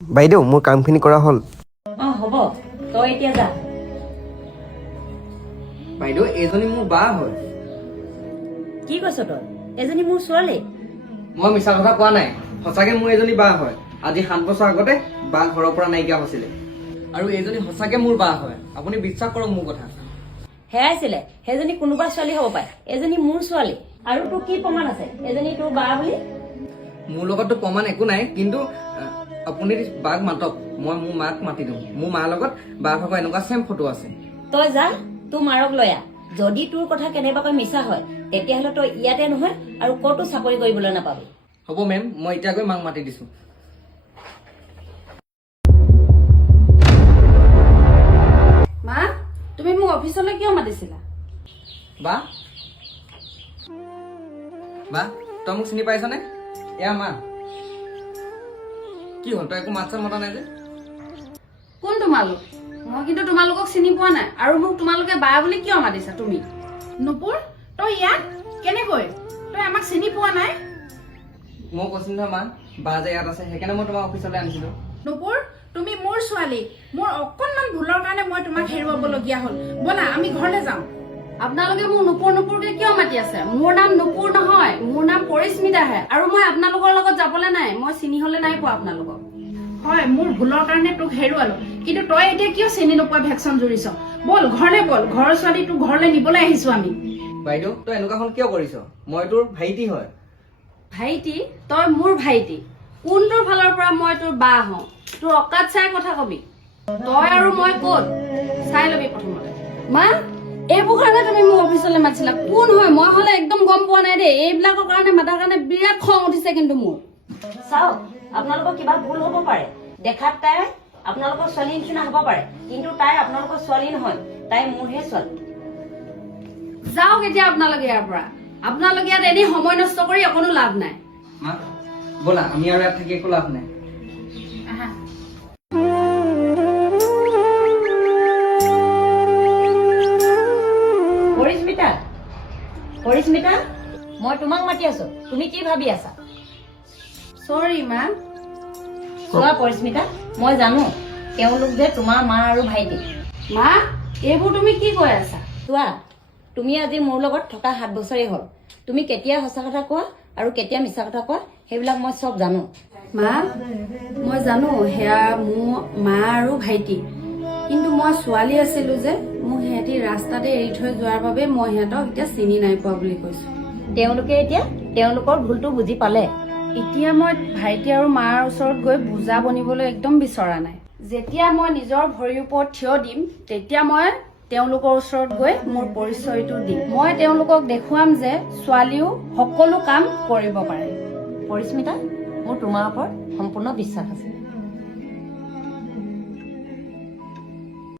বাইদেউ মোৰ কামখিনি কৰা হ'ল। হ'ব তই এতিয়া যা। বাইদেউ এইজনী মোৰ বা হয়। কি কৈছ তই? এজনী মোৰ ছোৱালী। মই মিছা কথা কোৱা নাই, সঁচাকে মোৰ এজনী বা হয়। আজি 7 বছৰ আগতে বা ঘৰৰ পৰা নাইকিয়া হৈছিলে আৰু এইজনী সঁচাকে মোৰ বা হয়। আপুনি বিশ্বাস কৰক মোৰ কথা। হেৰাইছিলে সেইজনী কোনোবা ছোৱালী হ'ব পাৰে, এজনী মোৰ ছোৱালী। আৰু তোৰ কি প্ৰমাণ আছে এজনী তোৰ বা বুলি? মোৰ লগততো প্ৰমাণ একো নাই, কিন্তু আপুনি বাক মাতক, মই মোৰ মাক মাতি দিওঁ। মোৰ মাৰ লগত বা ভাগৰ এনেকুৱা চেম ফটো আছে। তই যা তোৰ মাৰক লৈ আহ। যদি তোৰ কথা কেনেবাকৈ মিছা হয় তেতিয়াহ'লে তই ইয়াতে নহয় আৰু ক'তো চাকৰি কৰিবলৈ নাপাবি। হ'ব মেম, মই এতিয়া গৈ মাক মাতি দিছোঁ। মা, তুমি মোক অফিচলৈ কিয় মাতিছিলা? বা বা তই মোক চিনি পাইছনে? এয়া মা। কি হ'ল, তই একো মাত চাত মতা নাই যে? কোন তোমালোক? মই কিন্তু তোমালোকক চিনি পোৱা নাই। আৰু মোক তোমালোকে বা বুলি কিয় মাতিছা তুমি? নুপুৰ, তই ইয়াত কেনেকৈ? তই আমাক চিনি পোৱা নাই? মই কৈছিলো নহয় মা, বা যে ইয়াত আছে, সেইকাৰণে মই তোমাৰ অফিচলৈ আনিছিলো। নুপুৰ, তুমি মোৰ ছোৱালী। মোৰ অকণমান ভুলৰ কাৰণে মই তোমাক হেৰুৱাবলগীয়া হ'ল। ব'লা আমি ঘৰলৈ যাওঁ। আপোনালোকে মোক নুপুৰ নুপুৰকে কিয় মাতি আছে? মোৰ নাম নুপুৰ নহয়, মোৰ নাম পৰিস্মিতাহে। আৰু মই আপোনালোকৰ লগত যাবলৈ নাই, মই চিনি হলে নাই পোৱা আপোনালোকক। হয়, মোৰ ভুলৰ কাৰণে তোক হেৰুৱালো, কিন্তু তই এতিয়া কিয় চিনি নোপোৱা ভেকচন জুৰিছ? বল ঘৰলৈ বল, ঘৰৰ ছোৱালী তোক ঘৰলৈ নিবলৈ আহিছো আমি। বাইদেউ তই এনেকুৱাখন কিয় কৰিছ? মই তোৰ ভাইটি হয়। ভাইটি? তই মোৰ ভাইটি? কোনটোৰ ফালৰ পৰা মই তোৰ বা হওঁ? তোৰ অকাত চাই কথা কবি। তই আৰু মই ক'ত চাই লবি প্ৰথমতে। মা, এইবোৰ কাৰণে তুমি মোক অফিচলৈ মাতিছিলা? কোন হয়? মই হলে একদম গম পোৱা নাই দেই। এইবিলাকৰ কাৰণে মাতাৰ কাৰণে বিৰাট খং উঠিছে কিন্তু মোৰ। চাওক, আপোনালোকৰ কিবা ভুল হ'ব পাৰে। দেখাত তাই আপোনালোকৰ ছোৱালীৰ নিচিনা হ'ব পাৰে, কিন্তু তাই আপোনালোকৰ ছোৱালী নহয়, তাই মোৰহে ছোৱালী। যাওক এতিয়া আপোনালোকে ইয়াৰ পৰা। আপোনালোকে ইয়াত এনেই সময় নষ্ট কৰি অকণো লাভ নাই। মা ব'লা, আমি আৰু ইয়াত থাকি একো লাভ নাই। আহা। পৰিস্মিতা, পৰিস্মিতা, মই তোমাক মাতি আছো। তুমি কি ভাবি আছা? চৰি মা। চোৱা পৰিস্মিতা, মই জানো তেওঁলোক যে তোমাৰ মা আৰু ভাইটি। মা, এইবোৰ তুমি কি কৈ আছা? চোৱা, তুমি আজি মোৰ লগত থকা 7 বছৰেই হ'ল। তুমি কেতিয়া সঁচা কথা কোৱা আৰু কেতিয়া মিছা কথা কোৱা সেইবিলাক মই চব জানো। মা, মই জানো সেয়া মোৰ মা আৰু ভাইটি, কিন্তু মই ছোৱালী আছিলো যে মোক সিহঁতি ৰাস্তাতে এৰি থৈ যোৱাৰ বাবে মই সিহঁতক এতিয়া চিনি নাই পোৱা বুলি কৈছো। তেওঁলোকে এতিয়া তেওঁলোকৰ ভুলটো বুজি পালে। এতিয়া মই ভাইটি আৰু মাৰ ওচৰত গৈ বুজা বনিবলৈ একদম বিচৰা নাই। যেতিয়া মই নিজৰ ভৰিৰ ওপৰত থিয় দিম তেতিয়া মই তেওঁলোকৰ ওচৰত গৈ মোৰ পৰিচয়টো দিম। মই তেওঁলোকক দেখুৱাম যে ছোৱালীও সকলো কাম কৰিব পাৰে। পৰিস্মিতা, মোৰ তোমাৰ ওপৰত সম্পূৰ্ণ বিশ্বাস আছে।